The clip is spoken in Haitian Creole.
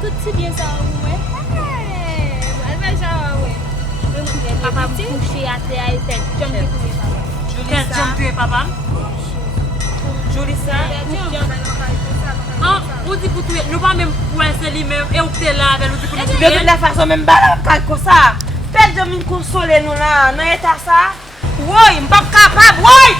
Tout si bien ça, ouais. Elle va jouer. Papa me coucher à terre et fait jump Quel jump tu es, papa? Joli ça. Ah, on dit pour tuer. Nous pas même pour essayer lui-même et on est là avec nous pour nous tuer. De toute la façon, même pas comme ça. Faites de me consoler nous là, dans l'état ça. Oui, je ne suis pas capable. Oui!